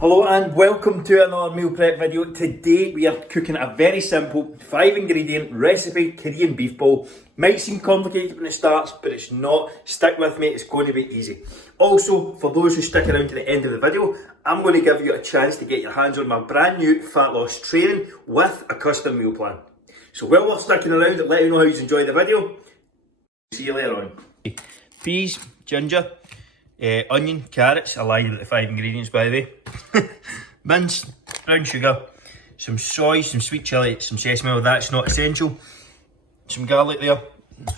Hello and welcome to another meal prep video. Today we are cooking a very simple 5 ingredient recipe Korean beef bowl. Might seem complicated when it starts, but it's not. Stick with me, it's going to be easy. Also, for those who stick around to the end of the video, I'm going to give you a chance to get your hands on my brand new fat loss training with a custom meal plan. So while we're sticking around, let me know how you enjoy the video. See you later on. Peas, ginger, onion, carrots. I lied about the 5 ingredients by the way. Mince, brown sugar, some soy, some sweet chilli, some sesame oil, that's not essential. Some garlic there,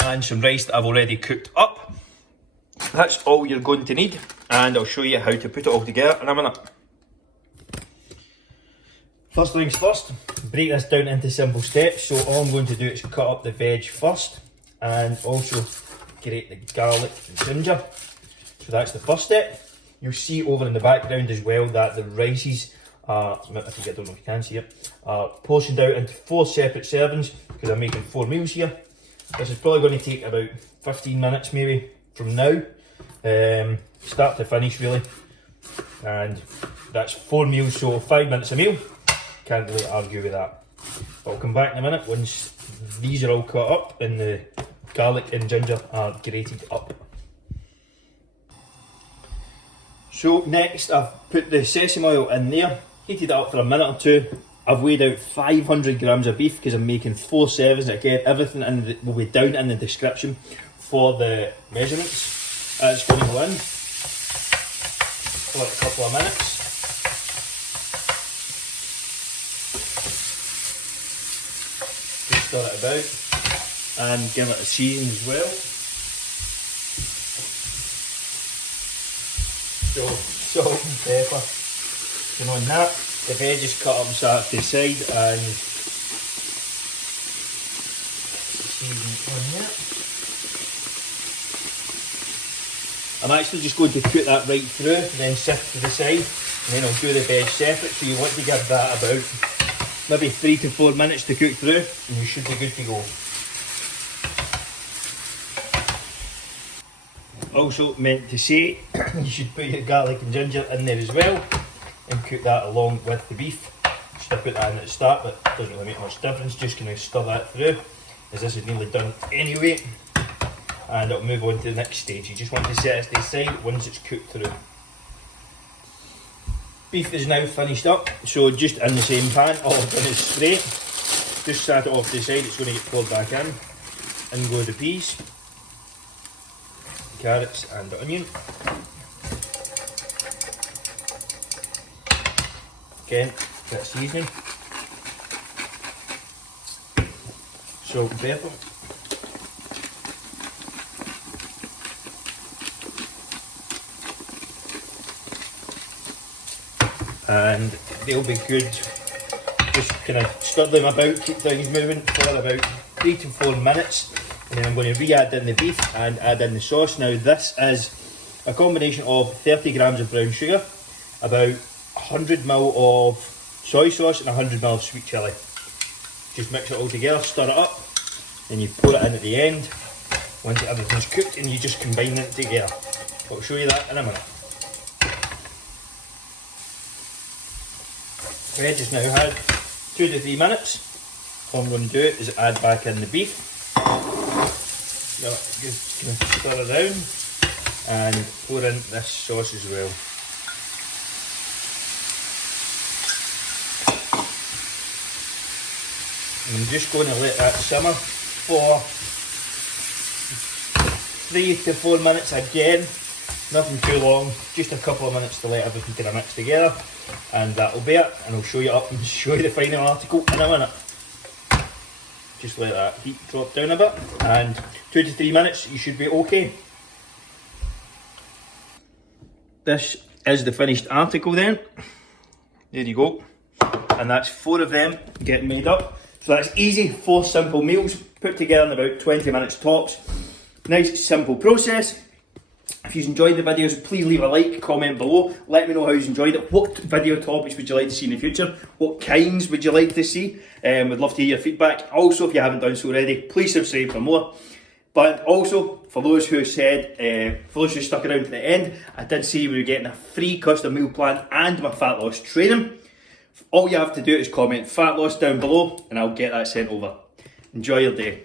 and some rice that I've already cooked up. That's all you're going to need, and I'll show you how to put it all together in a minute. First things first, break this down into simple steps. So all I'm going to do is cut up the veg first, and also grate the garlic and ginger. So that's the first step. You'll see over in the background as well that the rices are, I don't know if you can see it, are portioned out into 4 separate servings because I'm making 4 meals here. This is probably going to take about 15 minutes maybe from now, start to finish really. And that's 4 meals, so 5 minutes a meal. Can't really argue with that. But I'll come back in a minute once these are all cut up and the garlic and ginger are grated up. So next I've put the sesame oil in there, heated it up for a minute or 2. I've weighed out 500 grams of beef because I'm making 4 servings. Again, everything will be down in the description for the measurements. That's going to go in for a couple of minutes. Just stir it about and give it a season as well. So, salt and pepper. And on that, the veg is cut up and sat to the side, and season on here. I'm actually just going to put that right through, then sift to the side, and then I'll do the veg separate. So you want to give that about maybe 3 to 4 minutes to cook through, and you should be good to go. Also meant to say, you should put your garlic and ginger in there as well and cook that along with the beef. Should I put that in at the start, but it doesn't really make much difference. Just going to stir that through as this is nearly done anyway, and it'll move on to the next stage. You just want to set it to the side once it's cooked through. Beef is now finished up, so just in the same pan, all I've done is spray it. Just sat it off to the side, it's going to get poured back in. In go the peas, carrots and the onion. Again, bit of seasoning, salt and pepper, and they'll be good. Just kind of stir them about, keep things moving for about 3 to 4 minutes. And then I'm going to re-add in the beef and add in the sauce. Now this is a combination of 30 grams of brown sugar, about 100 ml of soy sauce and 100 ml of sweet chilli. Just mix it all together, stir it up, then you pour it in at the end once everything's cooked, and you just combine it together. I'll show you that in a minute. Veg has now had 2 to 3 minutes. All I'm going to do is add back in the beef. Just going to stir it around and pour in this sauce as well. And I'm just going to let that simmer for 3 to 4 minutes again. Nothing too long, just a couple of minutes to let everything kind of mix together, and that'll be it. And I'll show you up and show you the final article in a minute. Just let that heat drop down a bit, and 2 to 3 minutes you should be okay. This is the finished article then. There you go. And that's 4 of them getting made up. So that's easy, 4 simple meals put together in about 20 minutes tops. Nice simple process. If you've enjoyed the videos, please leave a like, comment below. Let me know how you've enjoyed it. What video topics would you like to see in the future? What kinds would you like to see? We'd love to hear your feedback. Also, if you haven't done so already, please subscribe for more. But also, for those who said, for those who stuck around to the end, I did say we were getting a free custom meal plan and my fat loss training. All you have to do is comment fat loss down below and I'll get that sent over. Enjoy your day.